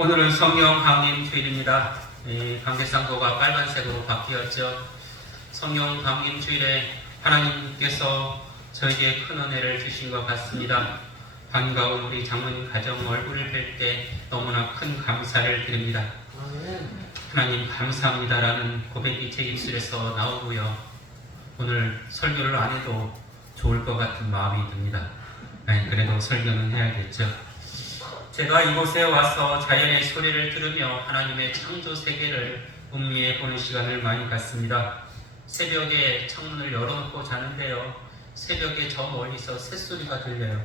오늘은 성령 강림 주일입니다. 관계상고가 빨간색으로 바뀌었죠. 성령 강림 주일에 하나님께서 저에게 큰 은혜를 주신 것 같습니다. 반가운 우리 장모님 가정 얼굴을 뵐 때 너무나 큰 감사를 드립니다. 하나님 감사합니다라는 고백이 제 입술에서 나오고요. 오늘 설교를 안 해도 좋을 것 같은 마음이 듭니다. 그래도 설교는 해야겠죠. 제가 이곳에 와서 자연의 소리를 들으며 하나님의 창조 세계를 음미해 보는 시간을 많이 갖습니다. 새벽에 창문을 열어놓고 자는데요. 새벽에 저 멀리서 새소리가 들려요.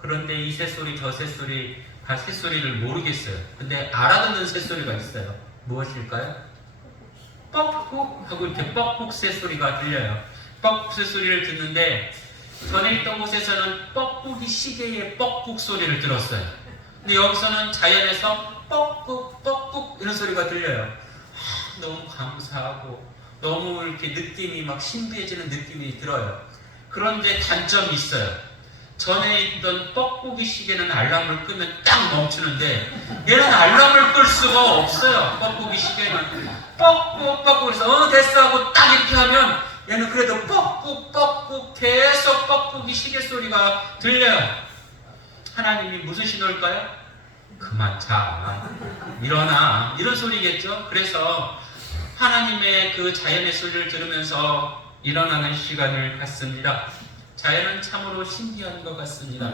그런데 이 새소리 저 새소리 다 새소리를 모르겠어요. 근데 알아듣는 새소리가 있어요. 무엇일까요? 뻑뻑 하고 이렇게 뻑뻑 새소리가 들려요. 뻑뻑 새소리를 듣는데 전에 있던 곳에서는 뻑뻑이 시계의 뻑뻑 소리를 들었어요. 근데 여기서는 자연에서 뻑꾹 뻑꾹 이런 소리가 들려요. 너무 감사하고 너무 이렇게 느낌이 막 신비해지는 느낌이 들어요. 그런데 단점이 있어요. 전에 있던 뻑꾹이 시계는 알람을 끄면 딱 멈추는데 얘는 알람을 끌 수가 없어요. 뻑꾹이 시계는 뻑꾹 뻑꾹 해서 됐어 하고 딱 이렇게 하면 얘는 그래도 뻑꾹 뻑꾹 계속 뻑꾹이 시계 소리가 들려요. 하나님이 무슨 신호일까요? 그만 자, 일어나, 이런 소리겠죠. 그래서 하나님의 그 자연의 소리를 들으면서 일어나는 시간을 갖습니다. 자연은 참으로 신기한 것 같습니다.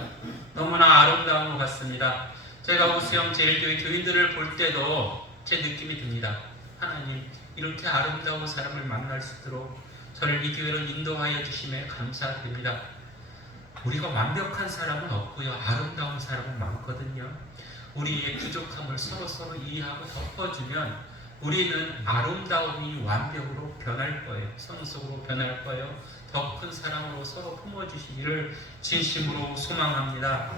너무나 아름다운 것 같습니다. 제가 우수영 제일교회 교인들을 볼 때도 제 느낌이 듭니다. 하나님, 이렇게 아름다운 사람을 만날 수 있도록 저를 이 교회로 인도하여 주심에 감사드립니다. 우리가 완벽한 사람은 없고요. 아름다운 사람은 많거든요. 우리의 부족함을 서로 이해하고 덮어주면 우리는 아름다움이 완벽으로 변할 거예요. 성숙으로 변할 거예요. 더 큰 사랑으로 서로 품어주시기를 진심으로 소망합니다.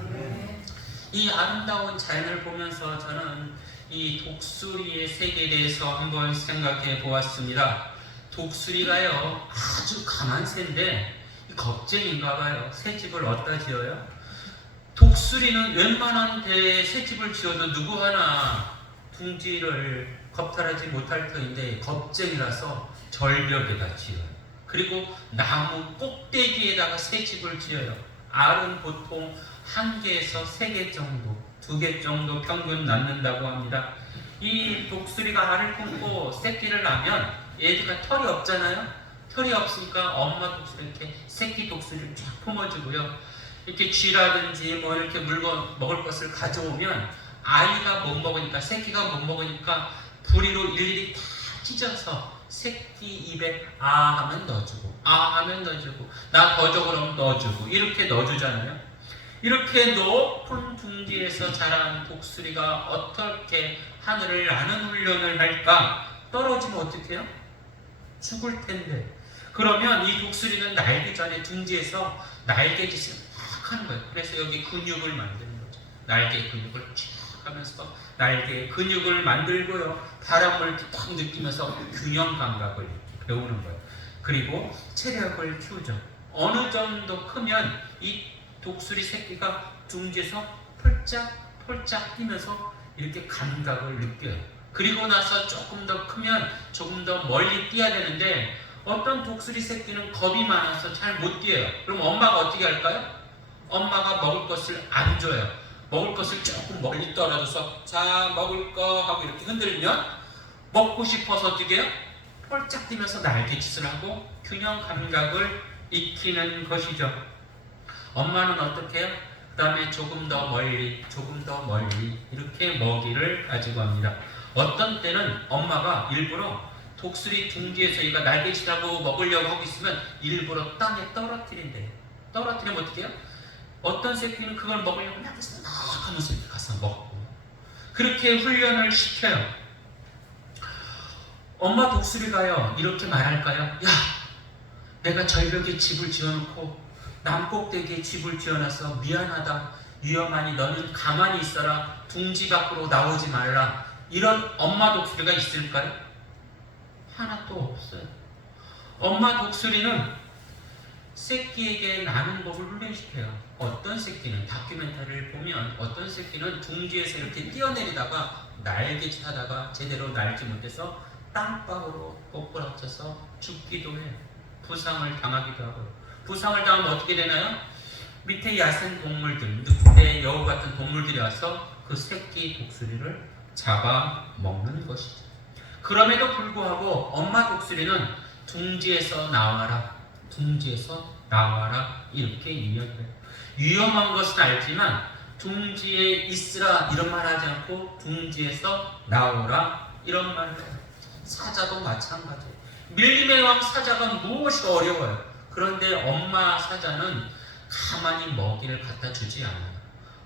이 아름다운 자연을 보면서 저는 이 독수리의 세계에 대해서 한번 생각해 보았습니다. 독수리가요, 아주 강한 새인데 겁쟁인가 봐요. 새집을 어디다 지어요? 독수리는 웬만한 데에 새집을 지어도 누구 하나 둥지를 겁탈하지 못할 터인데 겁쟁이라서 절벽에다 지어요. 그리고 나무 꼭대기에다가 새집을 지어요. 알은 보통 1개에서 3개 정도, 2개 정도 평균 낳는다고 합니다. 이 독수리가 알을 품고 새끼를 낳으면 얘가 털이 없잖아요. 털이 없으니까 엄마 독수리 이렇게 새끼 독수리를 쫙 품어주고요. 이렇게 쥐라든지 뭐 이렇게 물건 먹을 것을 가져오면 아이가 못 먹으니까 새끼가 못 먹으니까 부리로 일일이 다 찢어서 새끼 입에 아 하면 넣어주고 아 하면 넣어주고 나 더 줘 그러면 넣어주고 이렇게 넣어주잖아요. 이렇게 높은 둥지에서 자란 독수리가 어떻게 하늘을 나는 훈련을 할까? 떨어지면 어떻게 해요? 죽을 텐데. 그러면 이 독수리는 날기 전에 둥지에서 날개짓을 막 하는 거예요. 그래서 여기 근육을 만드는 거죠. 날개 근육을 쭉 하면서 날개의 근육을 만들고요. 바람을 딱 느끼면서 균형 감각을 배우는 거예요. 그리고 체력을 키우죠. 어느 정도 크면 이 독수리 새끼가 둥지에서 펄짝펄짝 뛰면서 이렇게 감각을 느껴요. 그리고 나서 조금 더 크면 조금 더 멀리 뛰어야 되는데 어떤 독수리 새끼는 겁이 많아서 잘 못 뛰어요. 그럼 엄마가 어떻게 할까요? 엄마가 먹을 것을 안 줘요. 먹을 것을 조금 멀리 떨어져서 자 먹을 거 하고 이렇게 흔들면 먹고 싶어서 어떻게 해요? 펄짝 뛰면서 날개짓을 하고 균형 감각을 익히는 것이죠. 엄마는 어떻게 해요? 그 다음에 조금 더 멀리 이렇게 먹이를 가지고 합니다. 어떤 때는 엄마가 일부러 독수리 둥지에서 얘가 날개짓하고 먹으려고 하고 있으면 일부러 땅에 떨어뜨린대요. 떨어뜨리면 어떻게 해요? 어떤 새끼는 그걸 먹으려고 막 하면서 이렇게 가서 먹고 그렇게 훈련을 시켜요. 엄마 독수리가요 이렇게 말할까요? 야, 내가 절벽에 집을 지어놓고 남꼭대기에 집을 지어놔서 미안하다, 위험하니 너는 가만히 있어라, 둥지 밖으로 나오지 말라, 이런 엄마 독수리가 있을까요? 하나도 없어요. 엄마 독수리는 새끼에게 나는 법을 훈련시켜요. 어떤 새끼는 다큐멘터리를 보면 어떤 새끼는 둥지에서 이렇게 뛰어내리다가 날개짓 하다가 제대로 날지 못해서 땅바닥으로 꼬꾸라쳐서 죽기도 해요. 부상을 당하기도 하고요. 부상을 당하면 어떻게 되나요? 밑에 야생 동물들, 늑대, 여우 같은 동물들이 와서 그 새끼 독수리를 잡아먹는 것이죠. 그럼에도 불구하고 엄마 독수리는 둥지에서 나와라, 둥지에서 나와라 이렇게 이야기해요. 위험한 것은 알지만 둥지에 있으라 이런 말 하지 않고 둥지에서 나오라 이런 말을 해요. 사자도 마찬가지예요. 밀림의 왕 사자가 무엇이 어려워요. 그런데 엄마 사자는 가만히 먹이를 갖다 주지 않아요.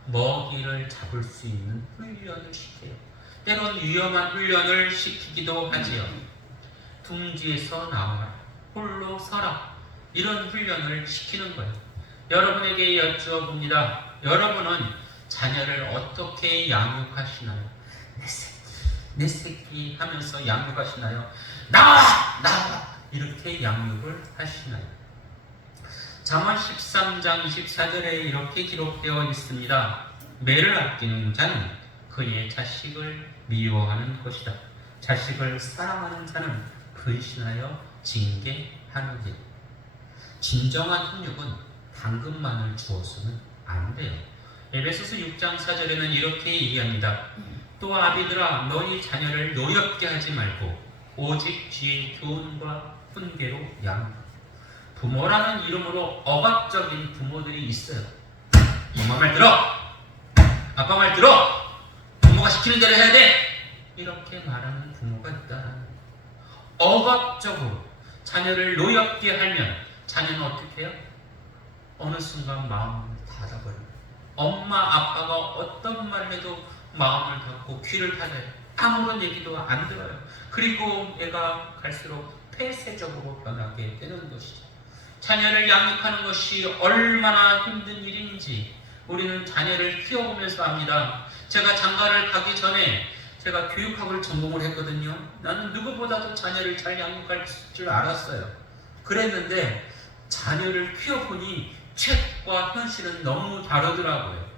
먹이를 잡을 수 있는 훈련을 시켜요. 때론 위험한 훈련을 시키기도 하지요. 둥지에서 나와라, 홀로 서라 이런 훈련을 시키는 거예요. 여러분에게 여쭤봅니다. 여러분은 자녀를 어떻게 양육하시나요? 내 새끼 하면서 양육하시나요? 나와! 나와! 이렇게 양육을 하시나요? 잠언 13장 24절에 이렇게 기록되어 있습니다. 매를 아끼는 자는 그의 자식을 미워하는 것이다. 자식을 사랑하는 자는 근신하여 징계하느니라. 진정한 훈육은 당근만을 주어서는 안 돼요. 에베소서 6장 4절에는 이렇게 얘기합니다. 또 아비들아 너희 자녀를 노엽게 하지 말고 오직 지혜의 교훈과 훈계로 양육하라. 부모라는 이름으로 억압적인 부모들이 있어요. 엄마 말 들어! 아빠 말 들어! 부모가 시키는 대로 해야 돼! 이렇게 말하는 부모가 있다. 억압적으로 자녀를 노엽게 하면 자녀는 어떻게 해요? 어느 순간 마음을 닫아버려요. 엄마 아빠가 어떤 말을 해도 마음을 닫고 귀를 닫아요. 아무런 얘기도 안 들어요. 그리고 애가 갈수록 폐쇄적으로 변하게 되는 것이죠. 자녀를 양육하는 것이 얼마나 힘든 일인지 우리는 자녀를 키워보면서 압니다. 제가 장가를 가기 전에 제가 교육학을 전공을 했거든요. 나는 누구보다도 자녀를 잘 양육할 줄 알았어요. 그랬는데 자녀를 키워보니 책과 현실은 너무 다르더라고요.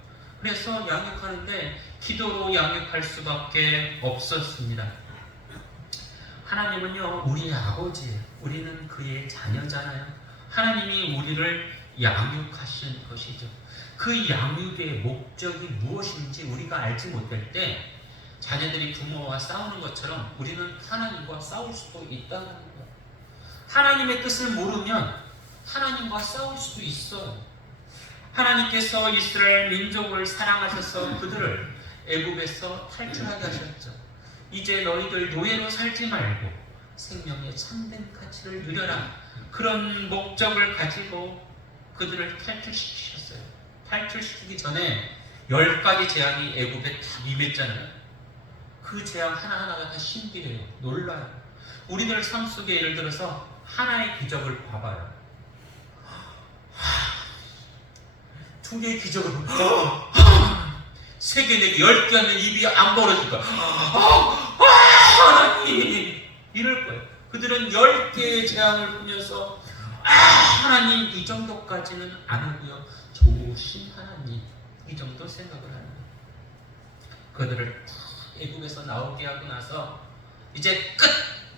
그래서 양육하는데 기도로 양육할 수밖에 없었습니다. 하나님은요 우리의 아버지예요. 우리는 그의 자녀잖아요. 하나님이 우리를 양육하신 것이죠. 그 양육의 목적이 무엇인지 우리가 알지 못할 때 자녀들이 부모와 싸우는 것처럼 우리는 하나님과 싸울 수도 있다는 거예요. 하나님의 뜻을 모르면 하나님과 싸울 수도 있어요. 하나님께서 이스라엘 민족을 사랑하셔서 그들을 애굽에서 탈출하게 하셨죠. 이제 너희들 노예로 살지 말고 생명의 참된 가치를 누려라. 그런 목적을 가지고 그들을 탈출시키셨어요. 탈출시키기 전에 10가지 재앙이 애굽에 다 임했잖아요. 그 재앙 하나하나가 다 신비해요. 놀라요. 우리들 삶 속에 예를 들어서 하나의 기적을 봐봐요. 2개의 기적을 3개, 4개, 10개 하면 입이 안 벌어질까? 하나님! 이럴 거예요. 그들은 10개의 재앙을 보면서 하나님 이 정도까지는 안 하고요. 좋으신 하나님 이 정도 생각을 하는 거예요. 그들을 애굽에서 나오게 하고 나서 이제 끝!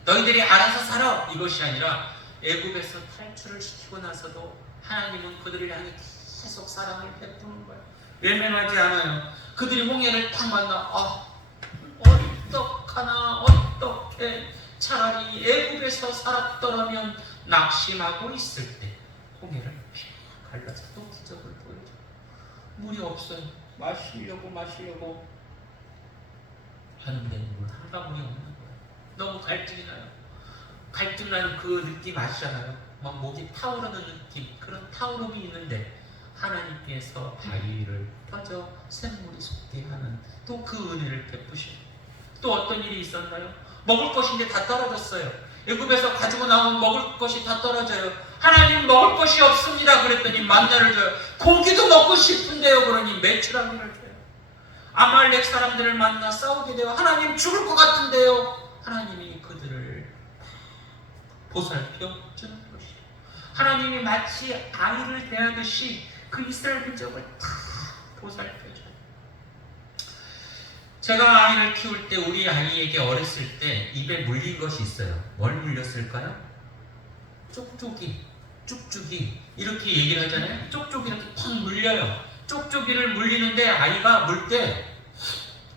너희들이 알아서 살아! 이것이 아니라 애굽에서 탈출을 시키고 나서도 하나님은 그들을 향해 계속 사랑을 베푸는 거예요. 외면하지 않아요. 그들이 홍해를 딱 만나 어떡하나 어떻게 차라리 애굽에서 살았더라면 낙심하고 있을 때 홍해를 쫙 갈라서 또 기적을 보여줘. 물이 없어요. 마시려고 하는데 물 하나가 물이 없는 거예요. 너무 갈증이 나요. 갈증 나는 그 느낌 아시잖아요. 막 목이 타오르는 느낌, 그런 타오름이 있는데 하나님께서 바위를 펴져 샘물이 솟게 하는 또 그 은혜를 베푸시고 또 어떤 일이 있었나요? 먹을 것인데 다 떨어졌어요. 애굽에서 가지고 나온 먹을 것이 다 떨어져요. 하나님 먹을 것이 없습니다. 그랬더니 만나를 줘요. 고기도 먹고 싶은데요. 그러니 메추라기를 줘요. 아말렉 사람들을 만나 싸우게 돼요. 하나님 죽을 것 같은데요. 하나님이 그들을 보살펴 주는 것이에요. 하나님이 마치 아이를 대하듯이 그 이스라엘 민족을 다 보살펴줘요. 제가 아이를 키울 때 우리 아이에게 어렸을 때 입에 물린 것이 있어요. 뭘 물렸을까요? 쪽쪽이, 쭉쭉이 이렇게 얘기를 하잖아요. 쪽쪽이 이렇게 팍 물려요. 쪽쪽이를 물리는데 아이가 물 때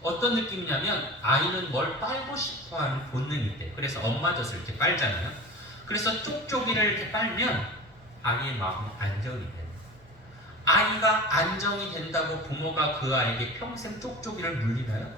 어떤 느낌이냐면 아이는 뭘 빨고 싶어하는 본능이 있대. 그래서 엄마 젖을 이렇게 빨잖아요. 그래서 쪽쪽이를 이렇게 빨면 아이의 마음이 안정이 돼요. 아이가 안정이 된다고 부모가 그 아이에게 평생 쪽쪽이를 물리나요?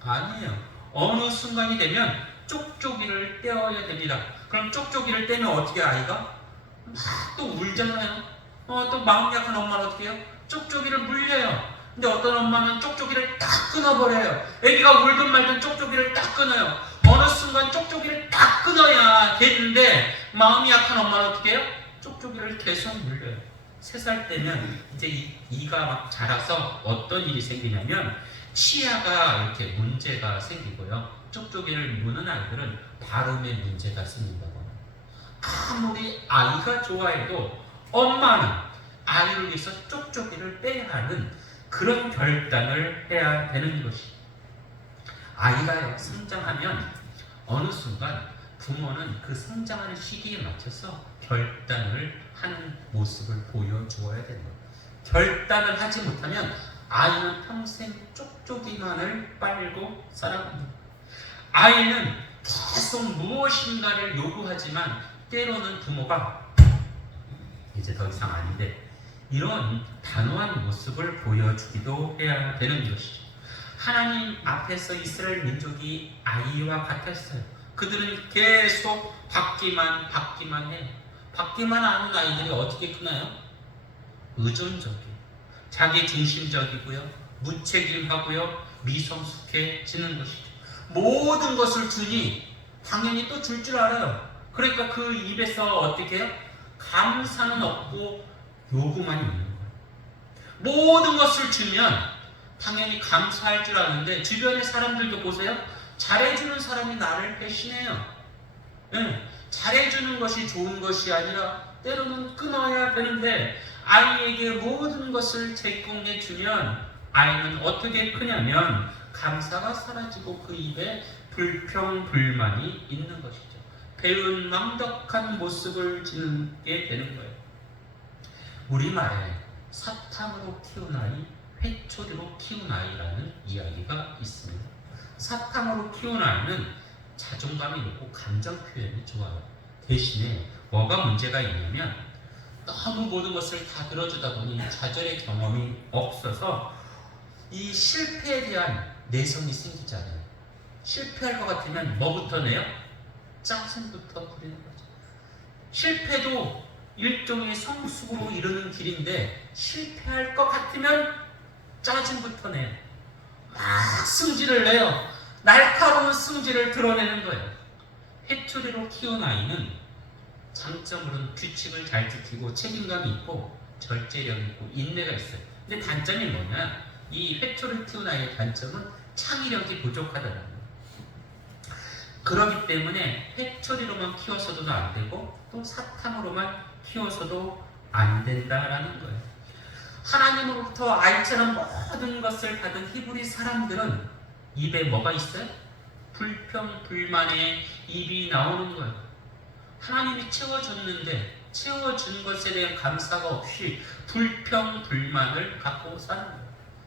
아니에요. 어느 순간이 되면 쪽쪽이를 떼어야 됩니다. 그럼 쪽쪽이를 떼면 어떻게 아이가? 막 또 울잖아요. 또 마음 약한 엄마는 어떻게 해요? 쪽쪽이를 물려요. 근데 어떤 엄마는 쪽쪽이를 딱 끊어버려요. 애기가 울든 말든 쪽쪽이를 딱 끊어요. 어느 순간 쪽쪽이를 딱 끊어야 되는데 마음이 약한 엄마는 어떻게 해요? 쪽쪽이를 계속 물려요. 3살 때면 이제 이가 막 자라서 어떤 일이 생기냐면 치아가 이렇게 문제가 생기고요. 쪽쪽이를 무는 아이들은 발음에 문제가 생긴다고 합니다. 아무리 아이가 좋아해도 엄마는 아이를 위해서 쪽쪽이를 빼야 하는 그런 결단을 해야 되는 것이. 아이가 성장하면 어느 순간 부모는 그 성장하는 시기에 맞춰서 결단을 하는 모습을 보여주어야 되는 거예요. 결단을 하지 못하면 아이는 평생 쪽쪽이만을 빨고 살아갑니다. 아이는 계속 무엇인가를 요구하지만 때로는 부모가 이제 더 이상 아닌데 이런 단호한 모습을 보여주기도 해야 되는 것이죠. 하나님 앞에서 이스라엘 민족이 아이와 같았어요. 그들은 계속 받기만 해요. 받기만 하는 아이들이 어떻게 크나요? 의존적이에요. 자기 중심적이고요. 무책임하고요. 미성숙해지는 것이죠. 모든 것을 주니 당연히 또 줄 줄 알아요. 그러니까 그 입에서 어떻게 해요? 감사는 없고 요구만 있는 거예요. 모든 것을 주면 당연히 감사할 줄 아는데 주변의 사람들도 보세요. 잘해주는 사람이 나를 배신해요. 네, 잘해주는 것이 좋은 것이 아니라 때로는 끊어야 되는데 아이에게 모든 것을 제공해 주면 아이는 어떻게 크냐면 감사가 사라지고 그 입에 불평불만이 있는 것이죠. 배은 망덕한 모습을 지니게 되는 거예요. 우리말에 사탕으로 키운 아이, 회초리로 키운 아이라는 이야기가 있습니다. 사탕으로 키운 아이는 자존감이 높고 감정 표현이 좋아요. 대신에 뭐가 문제가 있냐면 너무 모든 것을 다 들어주다 보니 좌절의 경험이 없어서 이 실패에 대한 내성이 생기잖아요. 실패할 것 같으면 뭐부터 내요? 짜증부터 부리는 거죠. 실패도 일종의 성숙으로 이르는 길인데 실패할 것 같으면 짜증부터 내요. 막 승질을 내요. 날카로운 승질을 드러내는 거예요. 회초리로 키운 아이는 장점으로는 규칙을 잘 지키고 책임감이 있고 절제력이 있고 인내가 있어요. 근데 단점이 뭐냐? 이 회초리를 키운 아이의 단점은 창의력이 부족하다는 거예요. 그렇기 때문에 회초리로만 키워서도 안 되고 또 사탕으로만 키워서도 안 된다라는 거예요. 하나님으로부터 아이처럼 모든 것을 받은 히브리 사람들은 입에 뭐가 있어요? 불평불만의 입이 나오는 거예요. 하나님이 채워줬는데 채워준 것에 대한 감사가 없이 불평불만을 갖고 사는 거예요.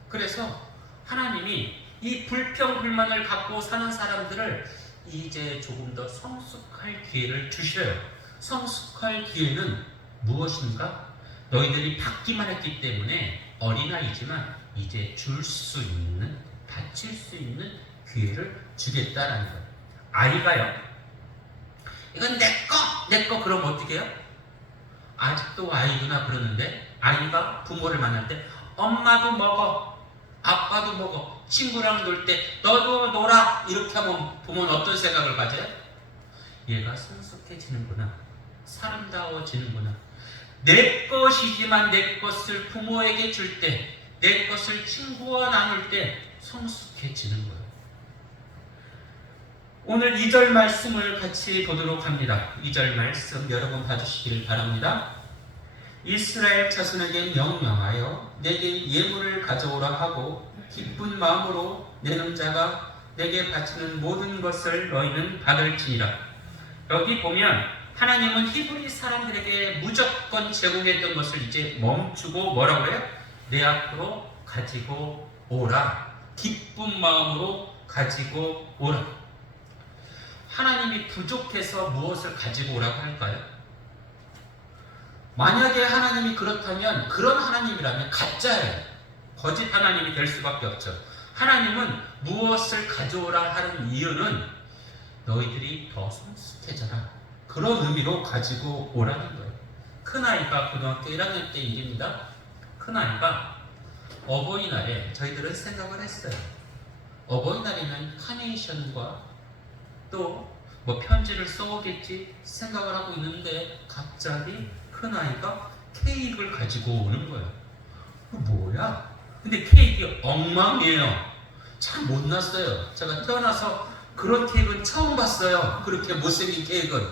그래서 하나님이 이 불평불만을 갖고 사는 사람들을 이제 조금 더 성숙할 기회를 주셔요. 성숙할 기회는 무엇인가? 너희들이 받기만 했기 때문에 어린아이지만 이제 줄 수 있는, 바칠 수 있는 기회를 주겠다라는 거예요. 아이가요, 이건 내 거 그럼 어떻게 해요? 아직도 아이구나 그러는데 아이가 부모를 만날 때 엄마도 먹어, 아빠도 먹어, 친구랑 놀 때 너도 놀아 이렇게 하면 부모는 어떤 생각을 가져요? 얘가 성숙해지는구나, 사람다워지는구나. 내 것이지만 내 것을 부모에게 줄 때, 내 것을 친구와 나눌 때 성숙해지는 거예요. 오늘 2절 말씀을 같이 보도록 합니다. 2절 말씀 여러분 봐주시기를 바랍니다. 이스라엘 자손에게 명령하여 내게 예물을 가져오라 하고 기쁜 마음으로 내는 자가 내게 바치는 모든 것을 너희는 받을지니라. 여기 보면 하나님은 히브리 사람들에게 무조건 제공했던 것을 이제 멈추고 뭐라고 그래요? 내 앞으로 가지고 오라. 기쁜 마음으로 가지고 오라. 하나님이 부족해서 무엇을 가지고 오라고 할까요? 만약에 하나님이 그렇다면, 그런 하나님이라면 가짜예요. 거짓 하나님이 될 수밖에 없죠. 하나님은 무엇을 가져오라 하는 이유는 너희들이 더 성숙해져라, 그런 의미로 가지고 오라는 거예요. 큰아이가 고등학교 1학년 때 일입니다. 큰아이가 어버이날에 저희들은 생각을 했어요. 어버이날이면 카네이션과 또 뭐 편지를 써오겠지 생각을 하고 있는데 갑자기 큰아이가 케이크를 가지고 오는 거예요. 뭐야? 근데 케이크 엉망이에요. 참 못났어요. 제가 태어나서 그런 케이크는 처음 봤어요. 그렇게 못생긴 케이크는.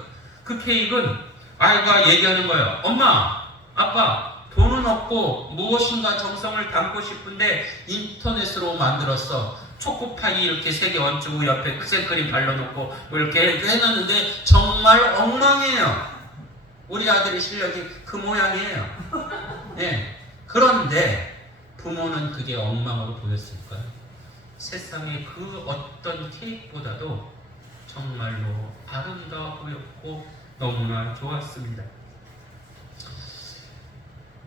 그 케이크는 아이가 얘기하는 거예요. 엄마, 아빠, 돈은 없고 무엇인가 정성을 담고 싶은데 인터넷으로 만들었어. 초코파이 이렇게 3개 얹고 옆에 생크림 발라놓고 뭐 이렇게 해놨는데 정말 엉망이에요. 우리 아들의 실력이 그 모양이에요. 네. 그런데 부모는 그게 엉망으로 보였을까요? 세상의 그 어떤 케이크보다도 정말로 아름다워 보였고 너무나 좋았습니다.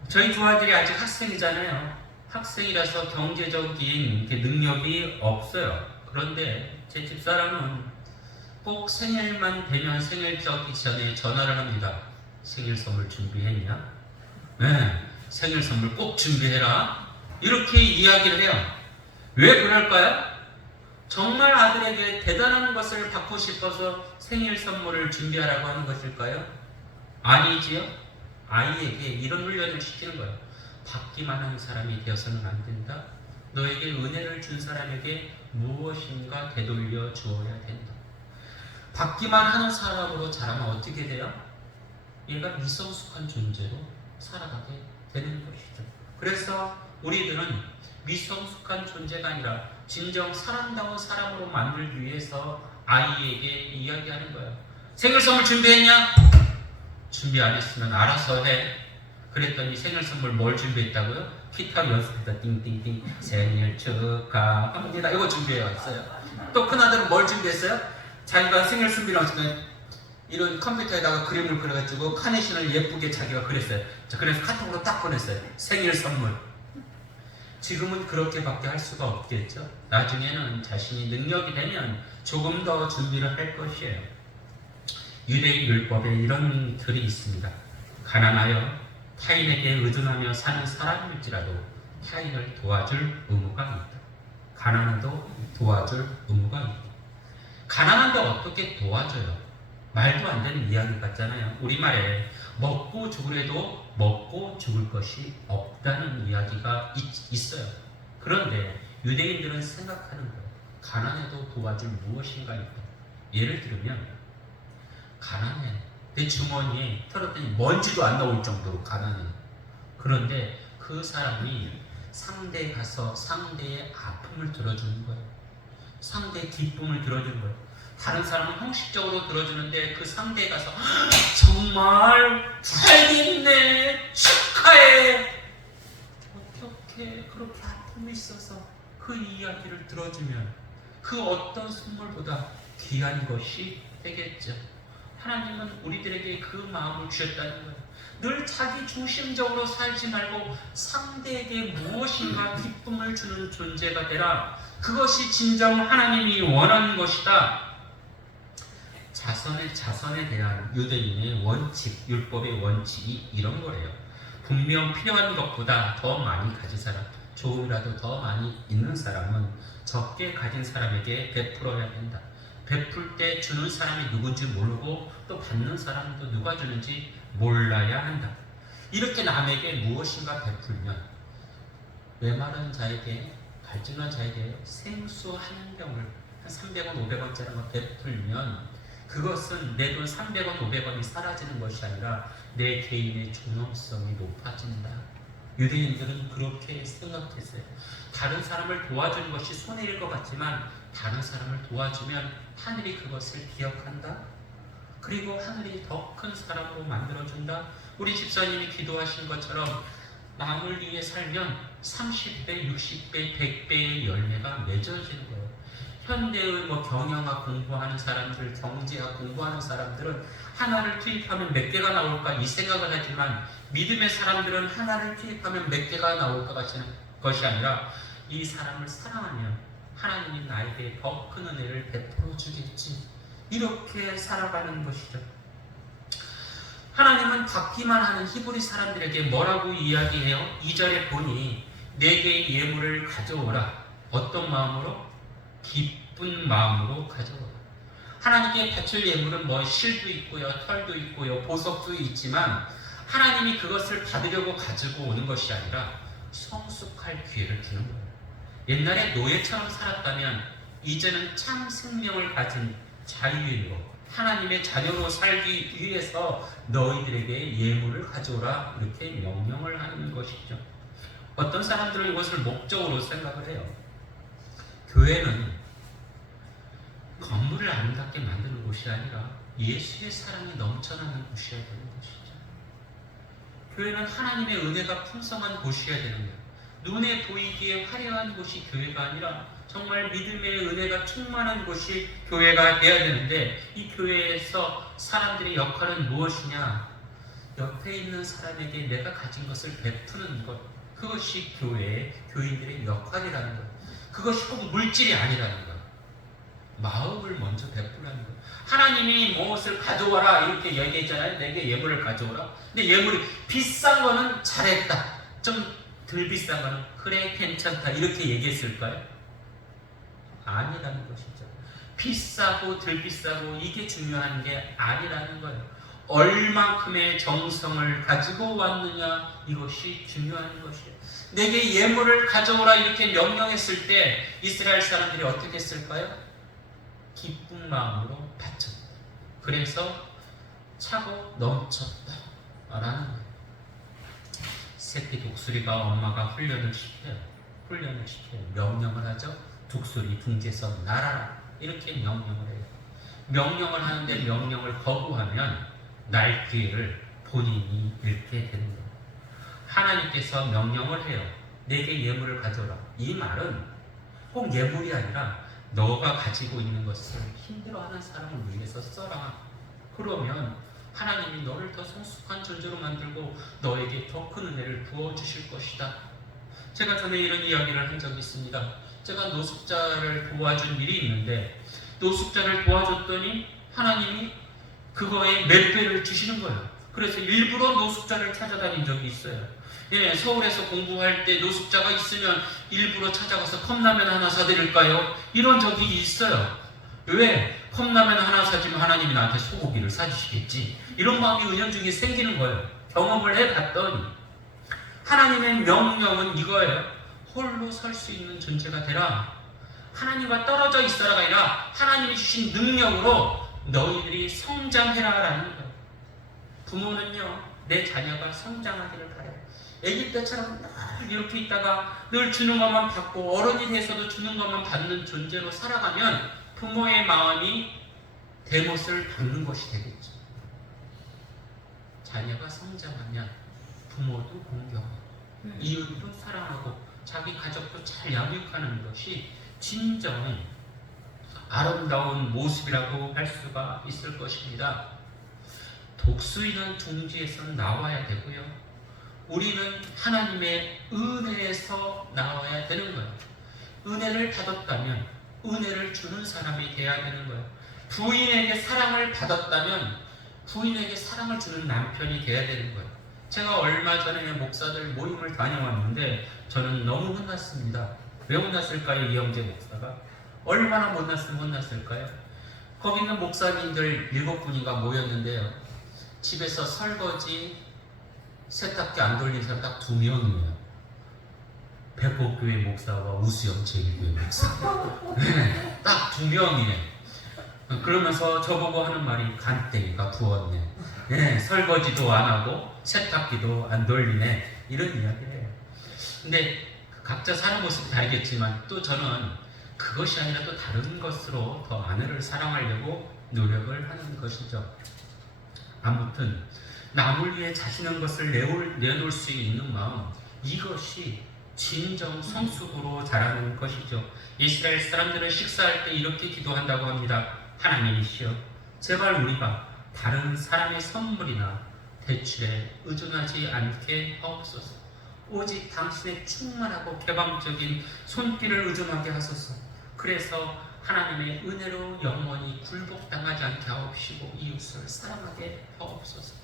저희 두 아들이 아직 학생이잖아요. 학생이라서 경제적인 능력이 없어요. 그런데 제 집사람은 꼭 생일만 되면 생일 적기 전에 전화를 합니다. 생일 선물 준비했냐? 네, 생일 선물 꼭 준비해라. 이렇게 이야기를 해요. 왜 그럴까요? 정말 아들에게 대단한 것을 받고 싶어서 생일 선물을 준비하라고 하는 것일까요? 아니지요. 아이에게 이런 훈련을 시키는 거예요. 받기만 하는 사람이 되어서는 안 된다. 너에게 은혜를 준 사람에게 무엇인가 되돌려 주어야 된다. 받기만 하는 사람으로 자라면 어떻게 돼요? 얘가 미성숙한 존재로 살아가게 되는 것이죠. 그래서 우리들은 미성숙한 존재가 아니라 진정 사람다운 사람으로 만들기 위해서 아이에게 이야기하는 거예요. 생일 선물 준비했냐? 준비 안 했으면 알아서 해. 그랬더니 생일 선물 뭘 준비했다고요? 기타 연습했다. 띵띵띵 생일 축하합니다. 이거 준비해 왔어요. 또 큰아들은 뭘 준비했어요? 자기가 생일 준비를 하시면 이런 컴퓨터에다가 그림을 그려가지고 카네이션을 예쁘게 자기가 그렸어요. 그래서 카톡으로 딱 보냈어요. 생일 선물. 지금은 그렇게밖에 할 수가 없겠죠. 나중에는 자신이 능력이 되면 조금 더 준비를 할 것이에요. 유대인 율법에 이런 글이 있습니다. 가난하여 타인에게 의존하며 사는 사람일지라도 타인을 도와줄 의무가 있다. 가난해도 도와줄 의무가 있다. 가난한데 어떻게 도와줘요? 말도 안 되는 이야기 같잖아요. 우리말에 먹고 죽으래도 먹고 죽을 것이 없다는 이야기가 있어요. 그런데 유대인들은 생각하는 거예요. 가난해도 도와줄 무엇인가 있다. 예를 들면 가난해. 내 주머니에 털었더니 먼지도 안 나올 정도로 가난해. 그런데 그 사람이 상대에 가서 상대의 아픔을 들어주는 거예요. 상대의 기쁨을 들어주는 거예요. 다른 사람은 형식적으로 들어주는데 그 상대에 가서 정말 잘됐네, 축하해. 어떻게 그렇게 아픔이 있어서 그 이야기를 들어주면 그 어떤 선물보다 귀한 것이 되겠죠. 하나님은 우리들에게 그 마음을 주셨다는 거예요. 늘 자기 중심적으로 살지 말고 상대에게 무엇인가 기쁨을 주는 존재가 되라. 그것이 진정 하나님이 원하는 것이다. 자선에 대한 유대인의 원칙, 율법의 원칙이 이런 거예요. 분명 필요한 것보다 더 많이 가진 사람, 조금이라도 더 많이 있는 사람은 적게 가진 사람에게 베풀어야 된다. 베풀 때 주는 사람이 누군지 모르고 또 받는 사람도 누가 주는지 몰라야 한다. 이렇게 남에게 무엇인가 베풀면 메마른 자에게, 갈증난 자에게 생수 한 병을 한 300원, 500원짜리 베풀면 그것은 내 돈 300원, 500원이 사라지는 것이 아니라 내 개인의 존엄성이 높아진다. 유대인들은 그렇게 생각했어요. 다른 사람을 도와주는 것이 손해일 것 같지만 다른 사람을 도와주면 하늘이 그것을 기억한다. 그리고 하늘이 더 큰 사람으로 만들어준다. 우리 집사님이 기도하신 것처럼 남을 위해 살면 30배, 60배, 100배의 열매가 맺어지는 거예요. 현대의 경영학 공부하는 사람들, 경제학 공부하는 사람들은 하나를 투입하면 몇 개가 나올까 이 생각을 하지만 믿음의 사람들은 하나를 투입하면 몇 개가 나올까 하시는 것이 아니라 이 사람을 사랑하면 하나님이 나에게 더 큰 은혜를 베풀어 주겠지. 이렇게 살아가는 것이죠. 하나님은 받기만 하는 히브리 사람들에게 뭐라고 이야기해요? 2절에 보니 내게 예물을 가져오라. 어떤 마음으로? 기쁜 마음으로 가져오라. 하나님께 바칠 예물은 실도 있고요, 털도 있고요, 보석도 있지만 하나님이 그것을 받으려고 가지고 오는 것이 아니라 성숙할 기회를 주는 거예요. 옛날에 노예처럼 살았다면 이제는 참 생명을 가진 자유인으로 하나님의 자녀로 살기 위해서 너희들에게 예물을 가져오라 이렇게 명령을 하는 것이죠. 어떤 사람들은 이것을 목적으로 생각을 해요. 교회는 건물을 아름답게 만드는 곳이 아니라 예수의 사랑이 넘쳐나는 곳이어야 되는 것이죠. 교회는 하나님의 은혜가 풍성한 곳이어야 되는 거예요. 눈에 보이기에 화려한 곳이 교회가 아니라 정말 믿음의 은혜가 충만한 곳이 교회가 되어야 되는데 이 교회에서 사람들의 역할은 무엇이냐? 옆에 있는 사람에게 내가 가진 것을 베푸는 것, 그것이 교회의 교인들의 역할이라는 것. 그것이 꼭 물질이 아니라는 것. 마음을 먼저 베푸라는 것. 하나님이 무엇을 가져와라 이렇게 얘기했잖아요. 내게 예물을 가져오라. 근데 예물이 비싼 거는 잘했다. 좀 덜 비싼 거는 그래 괜찮다 이렇게 얘기했을까요? 아니라는 것이죠. 비싸고 덜 비싸고 이게 중요한 게 아니라는 거예요. 얼만큼의 정성을 가지고 왔느냐 이것이 중요한 것이에요. 내게 예물을 가져오라 이렇게 명령했을 때 이스라엘 사람들이 어떻게 했을까요? 기쁜 마음으로 바쳤다. 그래서 차고 넘쳤다 라는 거예요. 새끼 독수리가 엄마가 훈련을 시켜요. 명령을 하죠. 독수리 둥지에서 날아라 이렇게 명령을 해요. 명령을 하는데 명령을 거부하면 날 기회를 본인이 잃게 되는 거예요. 하나님께서 명령을 해요. 내게 예물을 가져오라. 이 말은 꼭 예물이 아니라 너가 가지고 있는 것을 힘들어하는 사람을 위해서 써라. 그러면 하나님이 너를 더 성숙한 존재로 만들고 너에게 더 큰 은혜를 부어주실 것이다. 제가 전에 이런 이야기를 한 적이 있습니다. 제가 노숙자를 도와준 일이 있는데 노숙자를 도와줬더니 하나님이 그거에 몇 배를 주시는 거예요. 그래서 일부러 노숙자를 찾아다닌 적이 있어요. 서울에서 공부할 때 노숙자가 있으면 일부러 찾아가서 컵라면 하나 사드릴까요? 이런 적이 있어요. 왜? 컵라면 하나 사주면 하나님이 나한테 소고기를 사주시겠지. 이런 마음이 은연중에 생기는 거예요. 경험을 해봤더니 하나님의 명령은 이거예요. 홀로 설 수 있는 존재가 되라. 하나님과 떨어져 있어라가 아니라 하나님이 주신 능력으로 너희들이 성장해라라는 거예요. 부모는요, 내 자녀가 성장하기를 바라요. 아기 때처럼 늘 이렇게 있다가 늘 주는 것만 받고 어른이 돼서도 주는 것만 받는 존재로 살아가면 부모의 마음이 대못을 받는 것이 되겠죠. 자녀가 성장하면 부모도 공경하고 이웃도 사랑하고 자기 가족도 잘 양육하는 것이 진정 아름다운 모습이라고 할 수가 있을 것입니다. 독수리는 둥지에서 나와야 되고요. 우리는 하나님의 은혜에서 나와야 되는 거예요. 은혜를 받았다면 은혜를 주는 사람이 돼야 되는 거예요. 부인에게 사랑을 받았다면 부인에게 사랑을 주는 남편이 돼야 되는 거예요. 제가 얼마 전에 목사들 모임을 다녀왔는데 저는 너무 혼났습니다. 왜 혼났을까요? 이영재 목사가 얼마나 혼났을까요? 거기 있는 목사님들 7분인가 모였는데요. 집에서 설거지, 세탁기 안 돌린 사람 딱 2명이에요. 백곡교회 목사와 우수영 제1교회 목사. 네, 딱 2명이에요. 그러면서 저보고 하는 말이 간땡이가 부었네. 네, 설거지도 안 하고 세탁기도 안 돌리네. 이런 이야기예요. 근데 각자 사는 모습이 다르겠지만 또 저는 그것이 아니라 또 다른 것으로 더 아내를 사랑하려고 노력을 하는 것이죠. 아무튼 남을 위해 자신의 것을 내놓을 수 있는 마음, 이것이 진정 성숙으로 자라는 것이죠. 이스라엘 사람들은 식사할 때 이렇게 기도한다고 합니다. 하나님이시여, 제발 우리가 다른 사람의 선물이나 대출에 의존하지 않게 하옵소서. 오직 당신의 충만하고 개방적인 손길을 의존하게 하소서. 그래서 하나님의 은혜로 영원히 굴복당하지 않게 하옵시고 이웃을 사랑하게 하옵소서.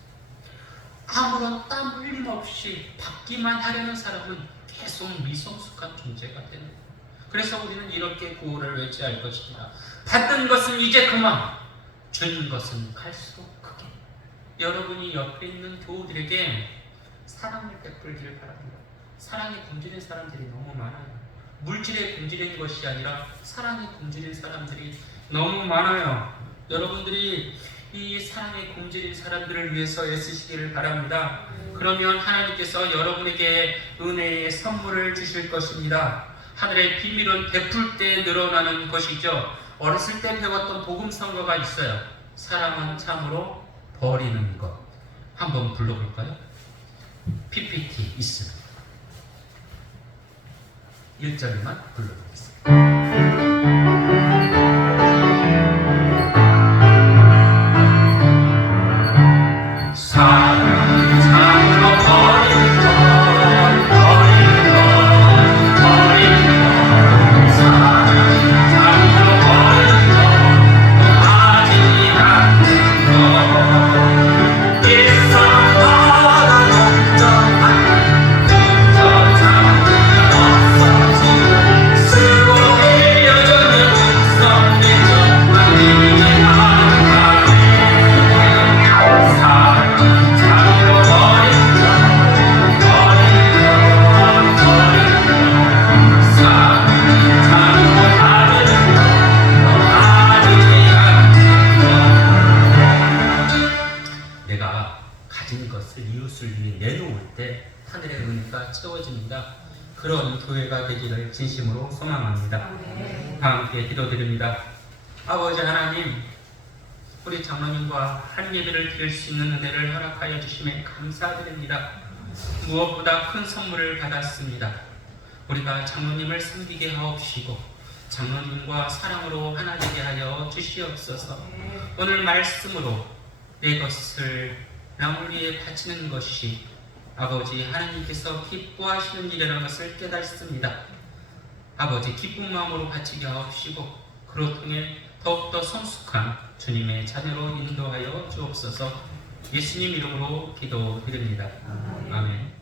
아무런 땀 흘림 없이 받기만 하려는 사람은 계속 미성숙한 존재가 되는 거예요. 그래서 우리는 이렇게 구호를 외쳐야 할 것입니다. 받은 것은 이제 그만, 주는 것은 갈수록 크게. 여러분이 옆에 있는 교우들에게 사랑을 베풀기를 바랍니다. 사랑에 굶주린 사람들이 너무 많아요. 물질에 굶주린 것이 아니라 사랑에 굶주린 사람들이 너무 많아요. 여러분들이 이 사랑에 굶주린 사람들을 위해서 애쓰시기를 바랍니다. 그러면 하나님께서 여러분에게 은혜의 선물을 주실 것입니다. 하늘의 비밀은 베풀 때 늘어나는 것이죠. 어렸을 때 배웠던 복음성가가 있어요. 사랑은 참으로 버리는 것. 한번 불러볼까요? PPT 있습니다. 1절만 불러보겠습니다. 가진 것을 이웃을 위해 내놓을 때 하늘의 은혜가 채워집니다. 그런 교회가 되기를 진심으로 소망합니다. 다 함께 기도드립니다. 아버지 하나님, 우리 장로님과 한 예배를 드릴 수 있는 은혜를 허락하여 주심에 감사드립니다. 무엇보다 큰 선물을 받았습니다. 우리가 장로님을 섬기게 하옵시고 장로님과 사랑으로 하나 되게 하여 주시옵소서. 오늘 말씀으로 내 것을 남을 위해 바치는 것이 아버지 하나님께서 기뻐하시는 일이라는 것을 깨닫습니다. 아버지 기쁜 마음으로 바치게 하옵시고 그로 통해 더욱더 성숙한 주님의 자녀로 인도하여 주옵소서. 예수님 이름으로 기도드립니다. 아멘.